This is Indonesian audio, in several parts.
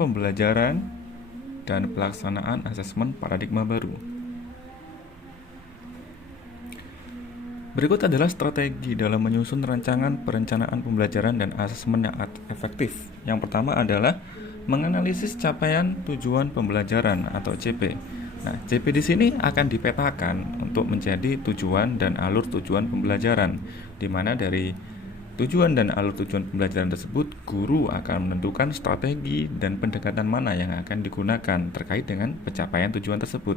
pembelajaran dan pelaksanaan asesmen paradigma baru. Berikut adalah strategi dalam menyusun rancangan perencanaan pembelajaran dan asesmen yang efektif. Yang pertama adalah menganalisis capaian tujuan pembelajaran atau CP. Nah, CP di sini akan dipetakan untuk menjadi tujuan dan alur tujuan pembelajaran, di mana dari tujuan dan alur tujuan pembelajaran tersebut, guru akan menentukan strategi dan pendekatan mana yang akan digunakan terkait dengan pencapaian tujuan tersebut.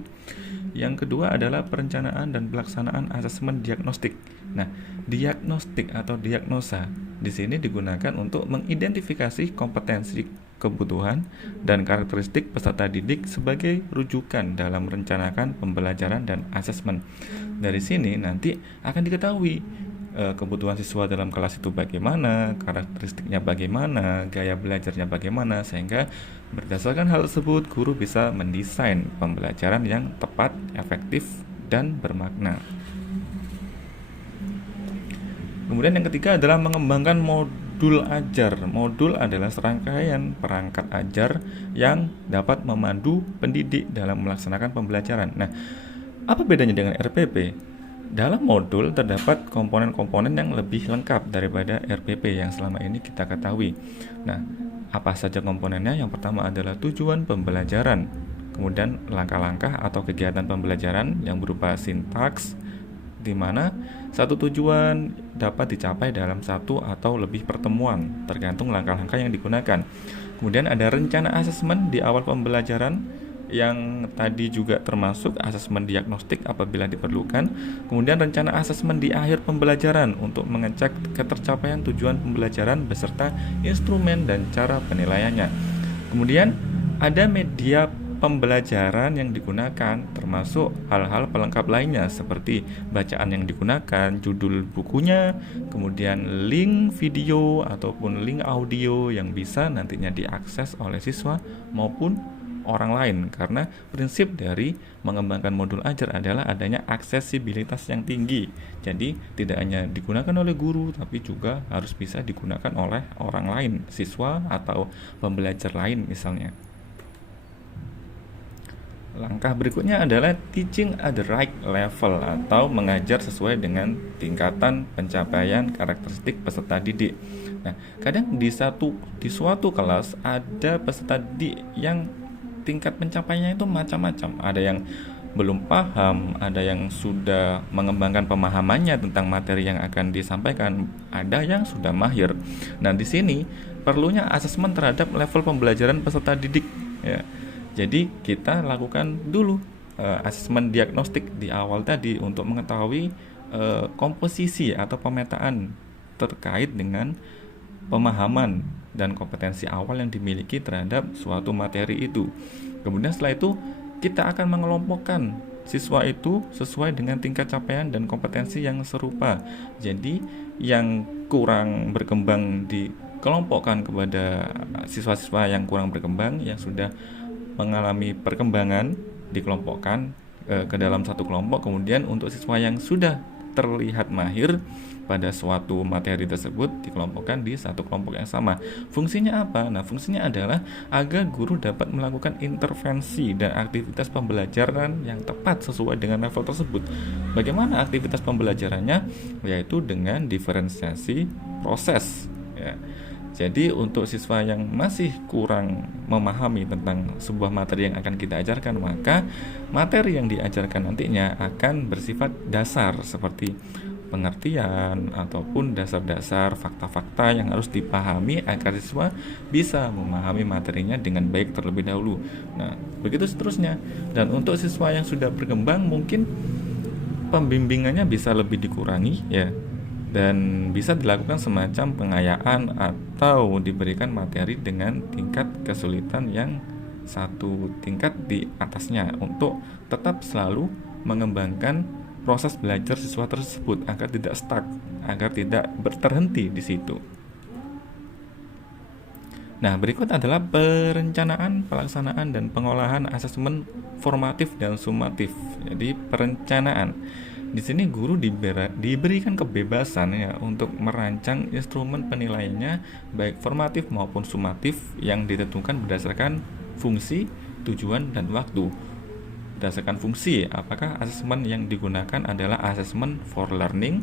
Yang kedua adalah perencanaan dan pelaksanaan asesmen diagnostik. Nah, diagnostik atau diagnosa di sini digunakan untuk mengidentifikasi kompetensi, kebutuhan, dan karakteristik peserta didik sebagai rujukan dalam merencanakan pembelajaran dan asesmen. Dari sini nanti akan diketahui kebutuhan siswa dalam kelas itu bagaimana, karakteristiknya bagaimana, gaya belajarnya bagaimana, sehingga berdasarkan hal tersebut guru bisa mendesain pembelajaran yang tepat, efektif, dan bermakna. Kemudian yang ketiga adalah mengembangkan modul ajar. Modul adalah serangkaian perangkat ajar yang dapat memandu pendidik dalam melaksanakan pembelajaran. Nah, apa bedanya dengan RPP? Dalam modul terdapat komponen-komponen yang lebih lengkap daripada RPP yang selama ini kita ketahui. Nah, apa saja komponennya? Yang pertama adalah tujuan pembelajaran, kemudian langkah-langkah atau kegiatan pembelajaran yang berupa sintaks, di mana satu tujuan dapat dicapai dalam satu atau lebih pertemuan, tergantung langkah-langkah yang digunakan. Kemudian ada rencana asesmen di awal pembelajaran, yang tadi juga termasuk asesmen diagnostik apabila diperlukan. Kemudian rencana asesmen di akhir pembelajaran untuk mengecek ketercapaian tujuan pembelajaran beserta instrumen dan cara penilaiannya. Kemudian ada media pembelajaran yang digunakan, termasuk hal-hal pelengkap lainnya seperti bacaan yang digunakan, judul bukunya, kemudian link video ataupun link audio yang bisa nantinya diakses oleh siswa maupun orang lain, karena prinsip dari mengembangkan modul ajar adalah adanya aksesibilitas yang tinggi. Jadi tidak hanya digunakan oleh guru, tapi juga harus bisa digunakan oleh orang lain, siswa atau pembelajar lain misalnya. Langkah berikutnya adalah teaching at the right level atau mengajar sesuai dengan tingkatan pencapaian karakteristik peserta didik. Nah, kadang di suatu kelas ada peserta didik yang tingkat pencapaiannya itu macam-macam. Ada yang belum paham, ada yang sudah mengembangkan pemahamannya tentang materi yang akan disampaikan, ada yang sudah mahir. Nah, di sini perlunya asesmen terhadap level pembelajaran peserta didik, ya. Jadi kita lakukan dulu asesmen diagnostik di awal tadi untuk mengetahui komposisi atau pemetaan terkait dengan pemahaman dan kompetensi awal yang dimiliki terhadap suatu materi itu. Kemudian setelah itu kita akan mengelompokkan siswa itu sesuai dengan tingkat capaian dan kompetensi yang serupa. Jadi yang kurang berkembang dikelompokkan kepada siswa-siswa yang kurang berkembang, yang sudah mengalami perkembangan dikelompokkan ke dalam satu kelompok. Kemudian untuk siswa yang sudah terlihat mahir pada suatu materi tersebut dikelompokkan di satu kelompok yang sama. Fungsinya apa? Nah, fungsinya adalah agar guru dapat melakukan intervensi dan aktivitas pembelajaran yang tepat sesuai dengan level tersebut. Bagaimana aktivitas pembelajarannya? Yaitu dengan diferensiasi proses, ya. Jadi untuk siswa yang masih kurang memahami tentang sebuah materi yang akan kita ajarkan, maka materi yang diajarkan nantinya akan bersifat dasar seperti pengertian ataupun dasar-dasar fakta-fakta yang harus dipahami agar siswa bisa memahami materinya dengan baik terlebih dahulu. Nah, begitu seterusnya. Dan untuk siswa yang sudah berkembang, mungkin pembimbingannya bisa lebih dikurangi, ya, dan bisa dilakukan semacam pengayaan atau diberikan materi dengan tingkat kesulitan yang satu tingkat di atasnya untuk tetap selalu mengembangkan proses belajar siswa tersebut agar tidak stuck, agar tidak berterhenti di situ. Nah, berikut adalah perencanaan, pelaksanaan, dan pengolahan asesmen formatif dan sumatif. Jadi perencanaan. Di sini guru diberikan kebebasan ya untuk merancang instrumen penilaiannya baik formatif maupun sumatif yang ditentukan berdasarkan fungsi, tujuan, dan waktu. Berdasarkan fungsi, apakah asesmen yang digunakan adalah asesmen for learning,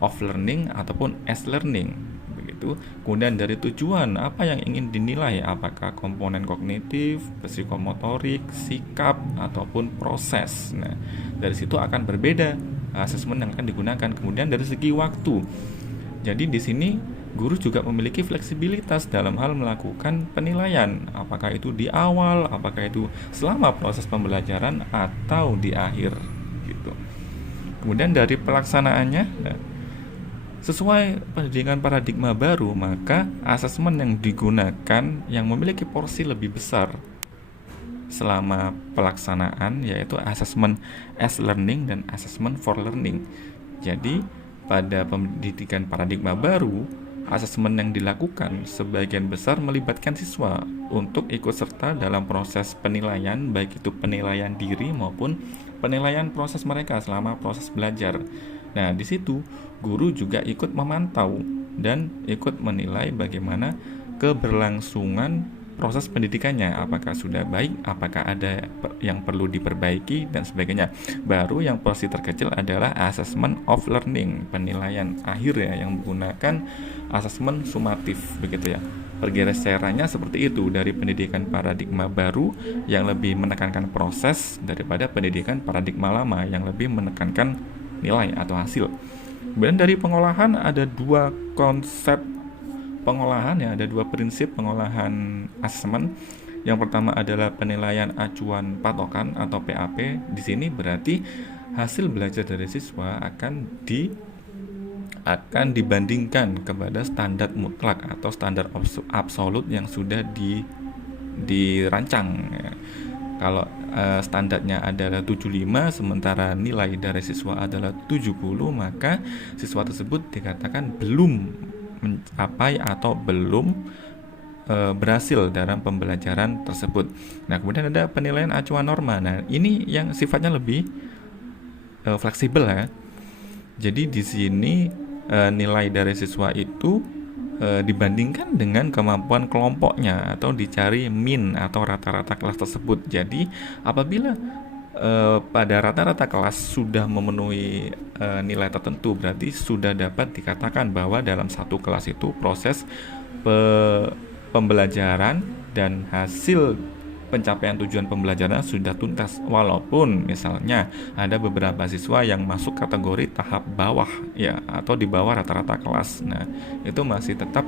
of learning, ataupun as learning begitu. Kemudian dari tujuan, apa yang ingin dinilai, apakah komponen kognitif, psikomotorik, sikap, ataupun proses. Nah, dari situ akan berbeda asesmen yang akan digunakan. Kemudian dari segi waktu, jadi di sini guru juga memiliki fleksibilitas dalam hal melakukan penilaian, apakah itu di awal, apakah itu selama proses pembelajaran, atau di akhir gitu. Kemudian dari pelaksanaannya, nah, sesuai pendidikan paradigma baru, maka asesmen yang digunakan yang memiliki porsi lebih besar selama pelaksanaan yaitu asesmen as learning dan asesmen for learning. Jadi pada pendidikan paradigma baru, asesmen yang dilakukan sebagian besar melibatkan siswa untuk ikut serta dalam proses penilaian, baik itu penilaian diri maupun penilaian proses mereka selama proses belajar. Nah, di situ guru juga ikut memantau dan ikut menilai bagaimana keberlangsungan proses pendidikannya, apakah sudah baik, apakah ada yang perlu diperbaiki, dan sebagainya. Baru yang porsi terkecil adalah assessment of learning, penilaian akhir ya, yang menggunakan asesmen sumatif begitu ya. Pergeserannya seperti itu dari pendidikan paradigma baru yang lebih menekankan proses daripada pendidikan paradigma lama yang lebih menekankan nilai atau hasil. Kemudian dari pengolahan ada dua konsep pengolahan ya, ada dua prinsip pengolahan asesmen. Yang pertama adalah penilaian acuan patokan atau PAP. Di sini berarti hasil belajar dari siswa akan dibandingkan kepada standar mutlak atau standar absolut yang sudah dirancang ya. Kalau standarnya adalah 75 sementara nilai dari siswa adalah 70, maka siswa tersebut dikatakan belum mencapai atau belum berhasil dalam pembelajaran tersebut. Nah, kemudian ada penilaian acuan norma. Nah, ini yang sifatnya lebih fleksibel ya. Jadi di sini nilai dari siswa itu dibandingkan dengan kemampuan kelompoknya atau dicari min atau rata-rata kelas tersebut. Jadi apabila pada rata-rata kelas sudah memenuhi nilai tertentu, berarti sudah dapat dikatakan bahwa dalam satu kelas itu proses pembelajaran dan hasil pencapaian tujuan pembelajaran sudah tuntas, walaupun misalnya ada beberapa siswa yang masuk kategori tahap bawah ya, atau di bawah rata-rata kelas. Nah, itu masih tetap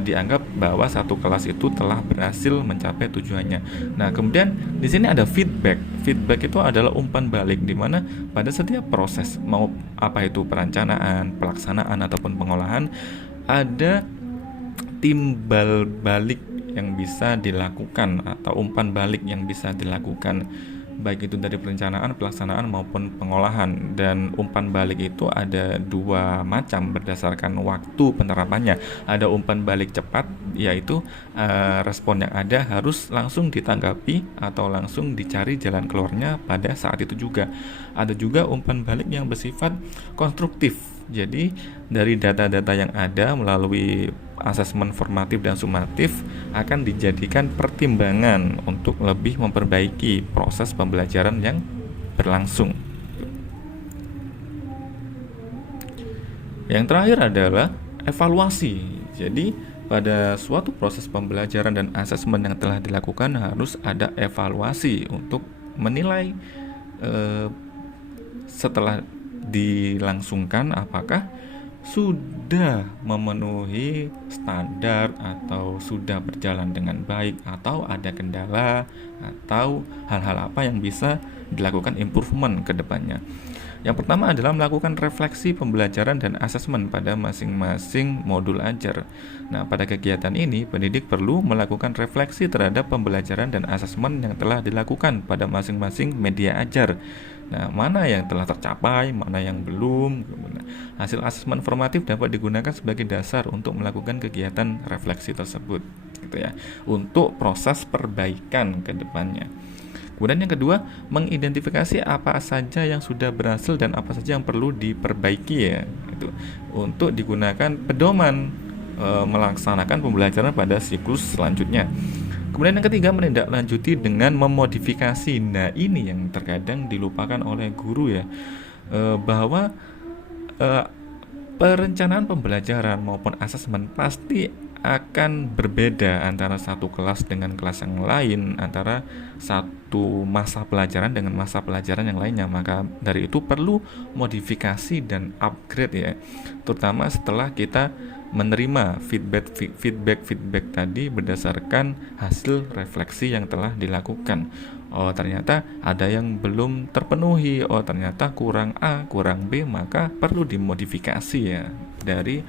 dianggap bahwa satu kelas itu telah berhasil mencapai tujuannya. Nah, kemudian di sini ada feedback. Feedback itu adalah umpan balik, di mana pada setiap proses, mau apa itu perencanaan, pelaksanaan ataupun pengolahan, ada timbal balik yang bisa dilakukan atau umpan balik yang bisa dilakukan, baik itu dari perencanaan, pelaksanaan maupun pengolahan. Dan umpan balik itu ada dua macam berdasarkan waktu penerapannya. Ada umpan balik cepat, yaitu respon yang ada harus langsung ditanggapi atau langsung dicari jalan keluarnya pada saat itu juga. Ada juga umpan balik yang bersifat konstruktif. Jadi dari data-data yang ada melalui asesmen formatif dan sumatif akan dijadikan pertimbangan untuk lebih memperbaiki proses pembelajaran yang berlangsung. Yang terakhir adalah evaluasi. Jadi pada suatu proses pembelajaran dan asesmen yang telah dilakukan harus ada evaluasi untuk menilai setelah dilangsungkan apakah sudah memenuhi standar atau sudah berjalan dengan baik, atau ada kendala atau hal-hal apa yang bisa dilakukan improvement ke depannya. Yang pertama adalah melakukan refleksi pembelajaran dan asesmen pada masing-masing modul ajar. Nah, pada kegiatan ini pendidik perlu melakukan refleksi terhadap pembelajaran dan asesmen yang telah dilakukan pada masing-masing media ajar. Nah, mana yang telah tercapai, mana yang belum. Hasil asesmen formatif dapat digunakan sebagai dasar untuk melakukan kegiatan refleksi tersebut, gitu ya, untuk proses perbaikan ke depannya. Kemudian yang kedua, mengidentifikasi apa saja yang sudah berhasil dan apa saja yang perlu diperbaiki ya. Itu untuk digunakan pedoman melaksanakan pembelajaran pada siklus selanjutnya. Kemudian yang ketiga, menindaklanjuti dengan memodifikasi. Nah, ini yang terkadang dilupakan oleh guru ya, bahwa perencanaan pembelajaran maupun asesmen pasti akan berbeda antara satu kelas dengan kelas yang lain, antara satu masa pelajaran dengan masa pelajaran yang lainnya. Maka dari itu perlu modifikasi dan upgrade ya, terutama setelah kita menerima feedback tadi berdasarkan hasil refleksi yang telah dilakukan. Oh, ternyata ada yang belum terpenuhi, oh ternyata kurang A, kurang B, maka perlu dimodifikasi ya dari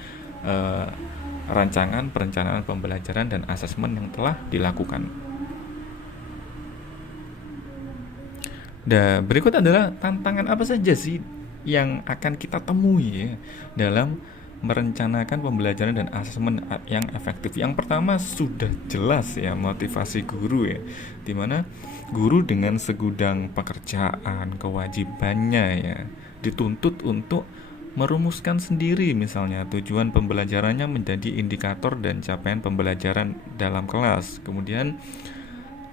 rancangan perencanaan pembelajaran dan asesmen yang telah dilakukan. Dan berikut adalah tantangan apa saja sih yang akan kita temui ya dalam merencanakan pembelajaran dan asesmen yang efektif. Yang pertama sudah jelas ya, motivasi guru ya, dimana guru dengan segudang pekerjaan, kewajibannya ya, dituntut untuk merumuskan sendiri misalnya tujuan pembelajarannya menjadi indikator dan capaian pembelajaran dalam kelas. Kemudian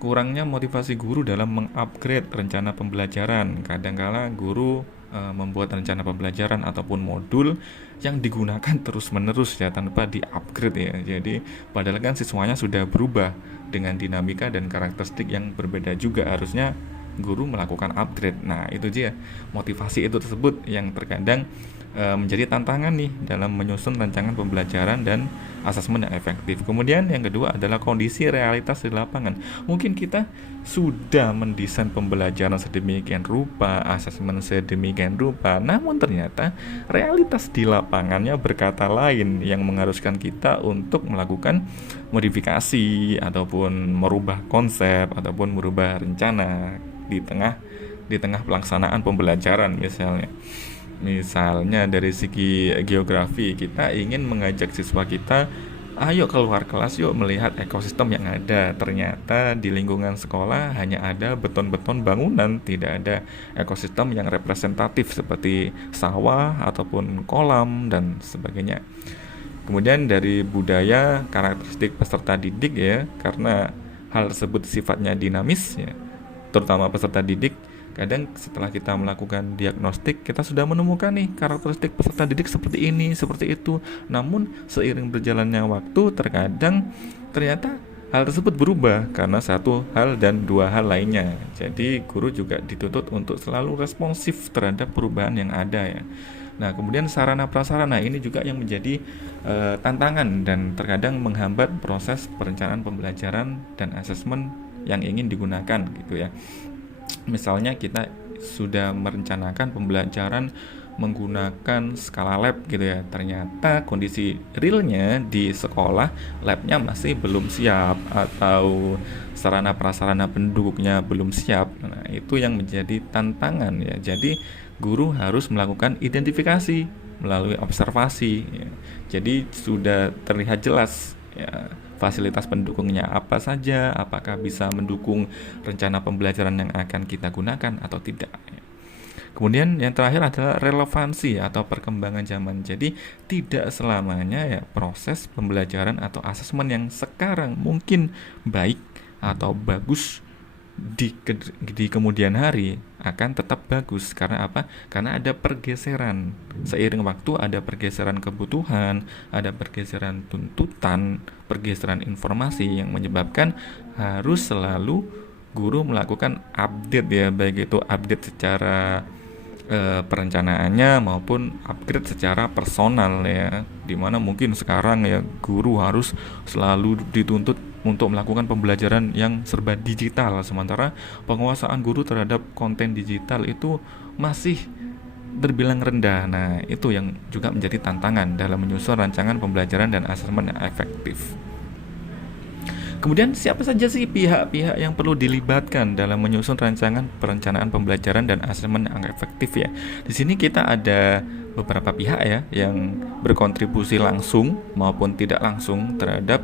kurangnya motivasi guru dalam mengupgrade rencana pembelajaran. Kadangkala guru membuat rencana pembelajaran ataupun modul yang digunakan terus-menerus ya tanpa di-upgrade ya. Jadi padahal kan siswanya sudah berubah dengan dinamika dan karakteristik yang berbeda juga, harusnya guru melakukan upgrade. Nah, itu dia motivasi itu tersebut yang terkadang menjadi tantangan nih dalam menyusun rancangan pembelajaran dan asesmen yang efektif. Kemudian yang kedua adalah kondisi realitas di lapangan. Mungkin kita sudah mendesain pembelajaran sedemikian rupa, asesmen sedemikian rupa, namun ternyata realitas di lapangannya berkata lain yang mengharuskan kita untuk melakukan modifikasi ataupun merubah konsep ataupun merubah rencana di tengah pelaksanaan pembelajaran misalnya. Misalnya dari segi geografi, kita ingin mengajak siswa kita, ayo keluar kelas yuk melihat ekosistem yang ada. Ternyata di lingkungan sekolah hanya ada beton-beton bangunan, tidak ada ekosistem yang representatif seperti sawah ataupun kolam dan sebagainya. Kemudian dari budaya, karakteristik peserta didik ya, karena hal tersebut sifatnya dinamis ya, terutama peserta didik. Kadang setelah kita melakukan diagnostik, kita sudah menemukan nih karakteristik peserta didik seperti ini, seperti itu. Namun seiring berjalannya waktu, terkadang ternyata hal tersebut berubah karena satu hal dan dua hal lainnya. Jadi guru juga dituntut untuk selalu responsif terhadap perubahan yang ada ya. Nah, kemudian sarana prasarana ini juga yang menjadi tantangan dan terkadang menghambat proses perencanaan pembelajaran dan asesmen yang ingin digunakan gitu ya. Misalnya kita sudah merencanakan pembelajaran menggunakan skala lab gitu ya, ternyata kondisi realnya di sekolah labnya masih belum siap atau sarana prasarana pendukungnya belum siap. Nah, itu yang menjadi tantangan ya. Jadi guru harus melakukan identifikasi melalui observasi ya. Jadi sudah terlihat jelas ya, fasilitas pendukungnya apa saja, apakah bisa mendukung rencana pembelajaran yang akan kita gunakan atau tidak. Kemudian yang terakhir adalah relevansi atau perkembangan zaman. Jadi tidak selamanya ya proses pembelajaran atau asesmen yang sekarang mungkin baik atau bagus di kemudian hari akan tetap bagus. Karena apa? Karena ada pergeseran. Seiring waktu ada pergeseran kebutuhan, ada pergeseran tuntutan, pergeseran informasi yang menyebabkan harus selalu guru melakukan update ya, baik itu update secara perencanaannya maupun upgrade secara personal ya, dimana mungkin sekarang ya guru harus selalu dituntut untuk melakukan pembelajaran yang serba digital, sementara penguasaan guru terhadap konten digital itu masih terbilang rendah. Nah, itu yang juga menjadi tantangan dalam menyusun rancangan pembelajaran dan asesmen yang efektif. Kemudian siapa saja sih pihak-pihak yang perlu dilibatkan dalam menyusun rancangan perencanaan pembelajaran dan asesmen yang efektif ya. Di sini kita ada beberapa pihak ya yang berkontribusi langsung maupun tidak langsung terhadap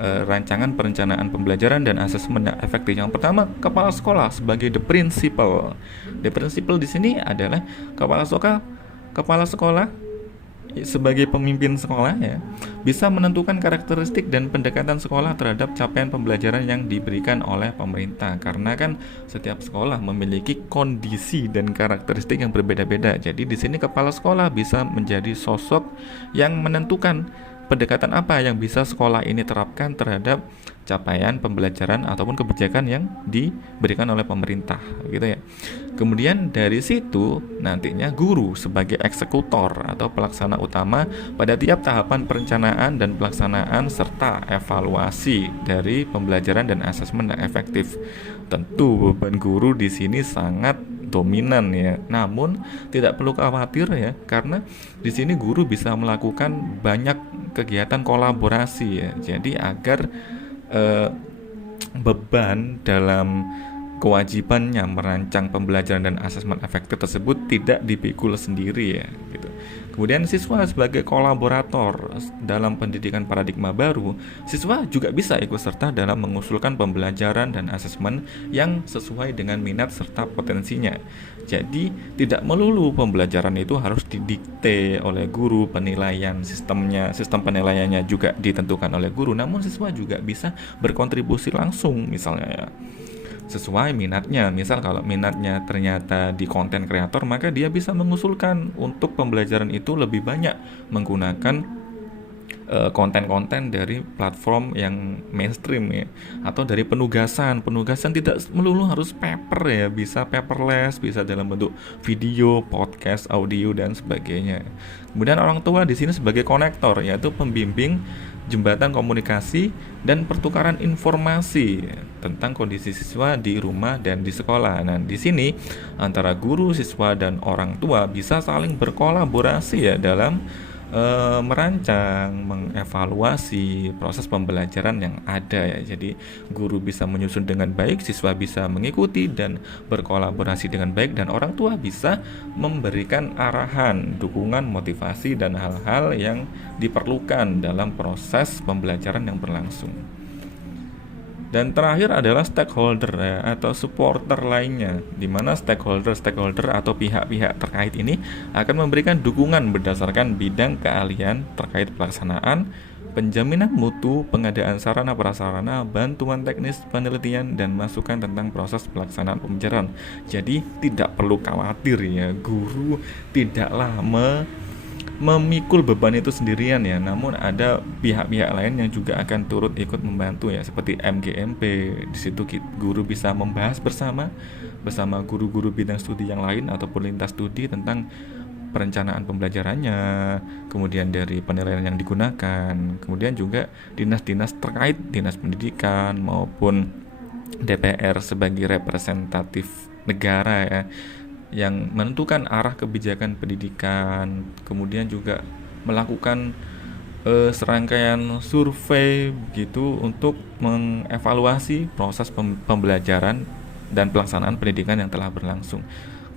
rancangan perencanaan pembelajaran dan asesmen yang efektif. Yang pertama, kepala sekolah sebagai the principal. The principal di sini adalah kepala sekolah sebagai pemimpin sekolah ya, bisa menentukan karakteristik dan pendekatan sekolah terhadap capaian pembelajaran yang diberikan oleh pemerintah. Karena kan setiap sekolah memiliki kondisi dan karakteristik yang berbeda-beda. Jadi di sini kepala sekolah bisa menjadi sosok yang menentukan pendekatan apa yang bisa sekolah ini terapkan terhadap capaian pembelajaran ataupun kebijakan yang diberikan oleh pemerintah gitu ya. Kemudian dari situ nantinya guru sebagai eksekutor atau pelaksana utama pada tiap tahapan perencanaan dan pelaksanaan serta evaluasi dari pembelajaran dan asesmen yang efektif. Tentu beban guru di sini sangat dominan ya. Namun tidak perlu khawatir ya, karena di sini guru bisa melakukan banyak kegiatan kolaborasi ya. Jadi agar beban dalam kewajibannya merancang pembelajaran dan asesmen efektif tersebut tidak dipikul sendiri ya gitu. Kemudian siswa sebagai kolaborator dalam pendidikan paradigma baru, siswa juga bisa ikut serta dalam mengusulkan pembelajaran dan asesmen yang sesuai dengan minat serta potensinya. Jadi tidak melulu pembelajaran itu harus didikte oleh guru, sistem penilaiannya juga ditentukan oleh guru, namun siswa juga bisa berkontribusi langsung misalnya ya, sesuai minatnya. Misal kalau minatnya ternyata di konten kreator, maka dia bisa mengusulkan untuk pembelajaran itu lebih banyak menggunakan konten-konten dari platform yang mainstream ya, atau dari penugasan tidak melulu harus paper ya, bisa paperless, bisa dalam bentuk video, podcast, audio dan sebagainya. Kemudian orang tua di sini sebagai konektor, yaitu pembimbing, jembatan komunikasi dan pertukaran informasi tentang kondisi siswa di rumah dan di sekolah. Nah, di sini antara guru, siswa dan orang tua bisa saling berkolaborasi ya dalam merancang, mengevaluasi proses pembelajaran yang ada ya. Jadi guru bisa menyusun dengan baik, siswa bisa mengikuti dan berkolaborasi dengan baik, dan orang tua bisa memberikan arahan, dukungan, motivasi dan hal-hal yang diperlukan dalam proses pembelajaran yang berlangsung. Dan terakhir adalah stakeholder ya, atau supporter lainnya, di mana stakeholder atau pihak-pihak terkait ini akan memberikan dukungan berdasarkan bidang keahlian terkait pelaksanaan, penjaminan mutu, pengadaan sarana prasarana, bantuan teknis, penelitian dan masukan tentang proses pelaksanaan pembelajaran. Jadi tidak perlu khawatir ya, guru tidaklah memikul beban itu sendirian ya, namun ada pihak-pihak lain yang juga akan turut ikut membantu ya, seperti MGMP. Di situ guru bisa membahas bersama guru-guru bidang studi yang lain ataupun lintas studi tentang perencanaan pembelajarannya, kemudian dari penilaian yang digunakan, kemudian juga dinas-dinas terkait, dinas pendidikan maupun DPR sebagai representatif negara ya, yang menentukan arah kebijakan pendidikan, kemudian juga melakukan serangkaian survei begitu untuk mengevaluasi proses pembelajaran dan pelaksanaan pendidikan yang telah berlangsung.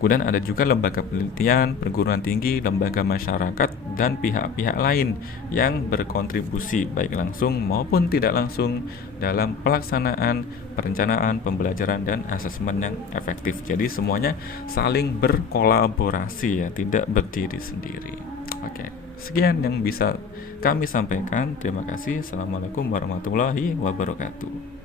Kemudian ada juga lembaga penelitian, perguruan tinggi, lembaga masyarakat, dan pihak-pihak lain yang berkontribusi baik langsung maupun tidak langsung dalam pelaksanaan perencanaan pembelajaran dan asesmen yang efektif. Jadi semuanya saling berkolaborasi ya, tidak berdiri sendiri. Oke, sekian yang bisa kami sampaikan. Terima kasih. Assalamualaikum warahmatullahi wabarakatuh.